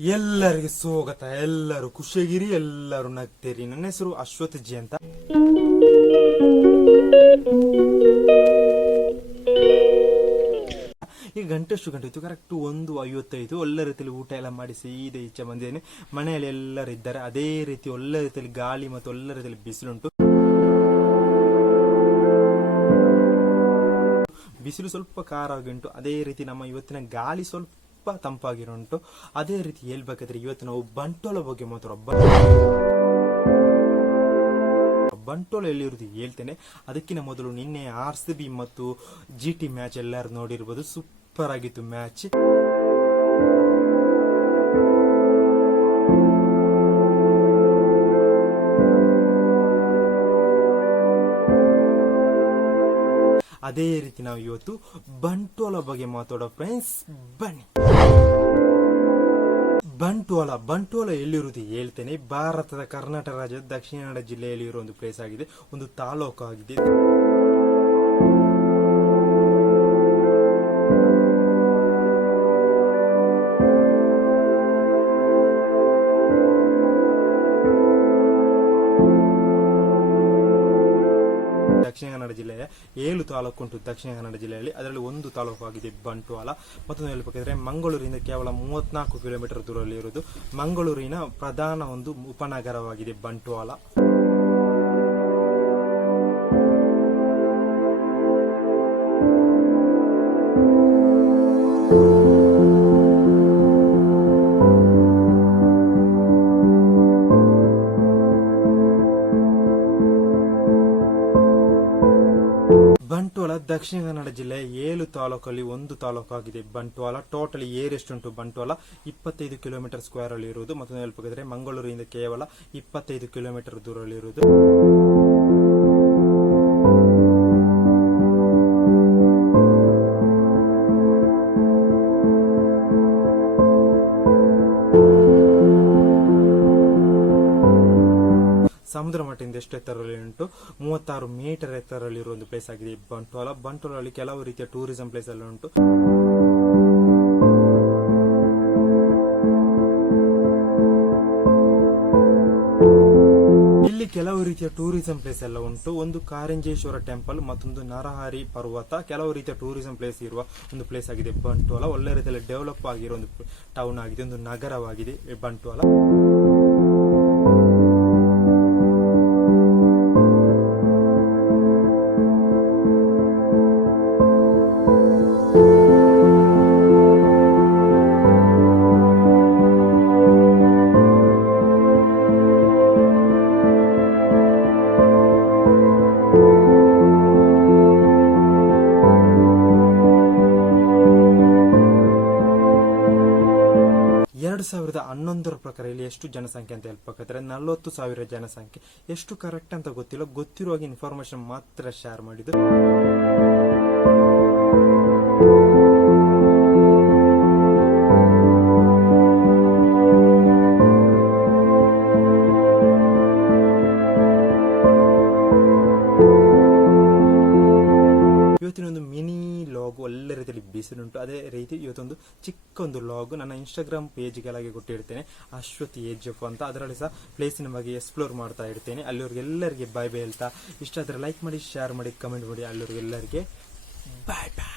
ಎಲ್ಲರಿಗೆ ಸ್ವಾಗತ. ಎಲ್ಲರೂ ಖುಷಿಯಾಗಿರಿ ಎಲ್ಲರೂ ನಗ್ತೀರಿ. ನನ್ನ ಹೆಸರು ಅಶ್ವಥ್ ಜಿ ಅಂತ. ಈಗ ಗಂಟೆ ಅಷ್ಟು ಗಂಟೆ ಇತ್ತು. ಕರೆಕ್ಟ್ ಒಂದು ಐವತ್ತೈದು. ಒಳ್ಳೆ ರೀತಿಯಲ್ಲಿ ಊಟ ಎಲ್ಲ ಮಾಡಿ ಸೀದೆ ಇಚ್ಛೆ ಬಂದಿದ್ದೇನೆ ಮನೆಯಲ್ಲಿ ಎಲ್ಲರೂ ಇದ್ದಾರೆ. ಅದೇ ರೀತಿ ಒಳ್ಳೆ ರೀತಿಯಲ್ಲಿ ಗಾಳಿ ಮತ್ತು ಒಳ್ಳೆ ರೀತಿಯಲ್ಲಿ ಬಿಸಿಲುಂಟು. ಬಿಸಿಲು ಸ್ವಲ್ಪ ಖಾರವಾಗಿ ಉಂಟು. ಅದೇ ರೀತಿ ನಮ್ಮ ಇವತ್ತಿನ ಗಾಳಿ ಸ್ವಲ್ಪ ತಂಪಾಗಿರುಂಟು. ಅದೇ ರೀತಿ ಹೇಳ್ಬೇಕಾದ್ರೆ ಇವತ್ತು ನಾವು ಬಂಟೋಳ ಬಗ್ಗೆ ಮಾತ್ರ ಬಂಟೋಳ ಎಲ್ಲಿರೋದು ಹೇಳ್ತೇನೆ. ಅದಕ್ಕಿಂತ ಮೊದಲು ನಿನ್ನೆ ಆರ್ ಸಿ ಬಿ ಮತ್ತು ಜಿ ಟಿ ಮ್ಯಾಚ್ ಎಲ್ಲರೂ ನೋಡಿರ್ಬೋದು. ಸೂಪರ್ ಆಗಿತ್ತು ಮ್ಯಾಚ್. ಅದೇ ರೀತಿ ನಾವು ಇವತ್ತು ಬಂಟೋಳ ಬಗ್ಗೆ ಮಾತಾಡೋ ಫ್ರೆಂಡ್ಸ್ ಬನ್ನಿ. ಬಂಟ್ವಾಲ ಬಂಟ್ವಾಲ ಎಲ್ಲಿರುವುದು ಹೇಳ್ತೇನೆ. ಭಾರತದ ಕರ್ನಾಟಕ ರಾಜ್ಯದ ದಕ್ಷಿಣ ಕನ್ನಡ ಜಿಲ್ಲೆಯಲ್ಲಿ ಇರುವ ಒಂದು ಪ್ಲೇಸ್ ಆಗಿದೆ. ಒಂದು ತಾಲೂಕು ಆಗಿದೆ ದಕ್ಷಿಣ ಕನ್ನಡ ಜಿಲ್ಲೆಯ ಏಳು ತಾಲೂಕು ಉಂಟು ದಕ್ಷಿಣ ಕನ್ನಡ ಜಿಲ್ಲೆಯಲ್ಲಿ. ಅದರಲ್ಲಿ ಒಂದು ತಾಲೂಕು ಆಗಿದೆ ಬಂಟ್ವಾಲ ಮತ್ತೊಂದು ಹೇಳಬೇಕಾದ್ರೆ ಮಂಗಳೂರಿನಿಂದ ಕೇವಲ ಮೂವತ್ನಾಲ್ಕು ಕಿಲೋಮೀಟರ್ ದೂರದಲ್ಲಿ ಇರುವುದು ಮಂಗಳೂರಿನ ಪ್ರಧಾನ ಒಂದು ಉಪನಗರವಾಗಿದೆ ಬಂಟ್ವಾಳ. ದಕ್ಷಿಣ ಕನ್ನಡ ಜಿಲ್ಲೆ ಏಳು ತಾಲೂಕಲ್ಲಿ ಒಂದು ತಾಲೂಕು ಆಗಿದೆ ಬಂಟ್ವಾಳ. ಟೋಟಲಿ ಏರ್ ಎಷ್ಟುಂಟು? ಬಂಟ್ವಾಳ ಇಪ್ಪತ್ತೈದು ಕಿಲೋಮೀಟರ್ ಸ್ಕ್ವೇರ್ ಅಲ್ಲಿ ಇರುವುದು. ಮತ್ತೊಂದು ಹೇಳ್ಬೇಕಾದ್ರೆ ಮಂಗಳೂರಿನಿಂದ ಕೇವಲ ಇಪ್ಪತ್ತೈದು ಕಿಲೋಮೀಟರ್ ದೂರದಲ್ಲಿ ಸಮುದ್ರ ಮಟ್ಟದಿಂದ ಎಷ್ಟು ಎತ್ತರದಲ್ಲಿ ಉಂಟು? ಮೂವತ್ತಾರು ಮೀಟರ್ ಎತ್ತರದಲ್ಲಿ ಇರುವ ಒಂದು ಪ್ಲೇಸ್ ಆಗಿದೆ ಬಂಟೋಲ ಬಂಟ್ವಾಳಲ್ಲಿ ಕೆಲವು ರೀತಿಯ ಟೂರಿಸಂ ಪ್ಲೇಸ್ ಎಲ್ಲ ಉಂಟು. ಇಲ್ಲಿ ಕೆಲವು ರೀತಿಯ ಟೂರಿಸಂ ಪ್ಲೇಸ್ ಎಲ್ಲ ಉಂಟು. ಒಂದು ಕಾರಂಜೇಶ್ವರ ಟೆಂಪಲ್ ಮತ್ತೊಂದು ನರಹರಿ ಪರ್ವತ, ಕೆಲವು ರೀತಿಯ ಟೂರಿಸಂ ಪ್ಲೇಸ್ ಇರುವ ಒಂದು ಪ್ಲೇಸ್ ಆಗಿದೆ ಬಂಟ್ವಾಳ. ಒಳ್ಳೆ ರೀತಿಯಲ್ಲಿ ಡೆವಲಪ್ ಆಗಿರೋ ಒಂದು ಟೌನ್ ಆಗಿದೆ, ಒಂದು ನಗರವಾಗಿದೆ ಈ ಬಂಟ್ವಾಳ. ಎರಡು ಸಾವಿರದ ಹನ್ನೊಂದರ ಪ್ರಕಾರ ಇಲ್ಲಿ ಎಷ್ಟು ಜನಸಂಖ್ಯೆ ಅಂತ ಹೇಳ್ಬೇಕಾದ್ರೆ ನಲವತ್ತು ಸಾವಿರ ಜನಸಂಖ್ಯೆ. ಎಷ್ಟು ಕರೆಕ್ಟ್ ಅಂತ ಗೊತ್ತಿಲ್ಲ, ಗೊತ್ತಿರುವಾಗ ಇನ್ಫಾರ್ಮೇಶನ್ ಮಾತ್ರ ಶೇರ್ ಮಾಡಿದ್ರು ಇವತ್ತಿನ ಒಂದು ಒಳ್ಳೆ ಬಿಸಿಲುಂಟು. ಅದೇ ರೀತಿ ಇವತ್ತೊಂದು ಚಿಕ್ಕ ಒಂದು ಲಾಗ್ ನನ್ನ ಇನ್ಸ್ಟಾಗ್ರಾಮ್ ಪೇಜ್ಗಳಾಗಿ ಕೊಟ್ಟಿರ್ತೇನೆ. ಅಶ್ವಥ್ ಏಜಪ್ ಅಂತ. ಅದರಲ್ಲಿ ಸಹ ಪ್ಲೇಸಿನ ಬಗ್ಗೆ ಎಕ್ಸ್ಪ್ಲೋರ್ ಮಾಡ್ತಾ ಇರ್ತೇನೆ. ಅಲ್ಲಿವ್ರಿಗೆಲ್ಲರಿಗೆ ಬಾಯ್ ಬೈ ಹೇಳ್ತಾ. ಇಷ್ಟ ಆದರೆ ಲೈಕ್ ಮಾಡಿ ಶೇರ್ ಮಾಡಿ ಕಮೆಂಟ್ ಮಾಡಿ. ಅಲ್ಲಿವ್ರಿಗೆಲ್ಲರಿಗೆ ಬಾಯ್ ಬಾಯ್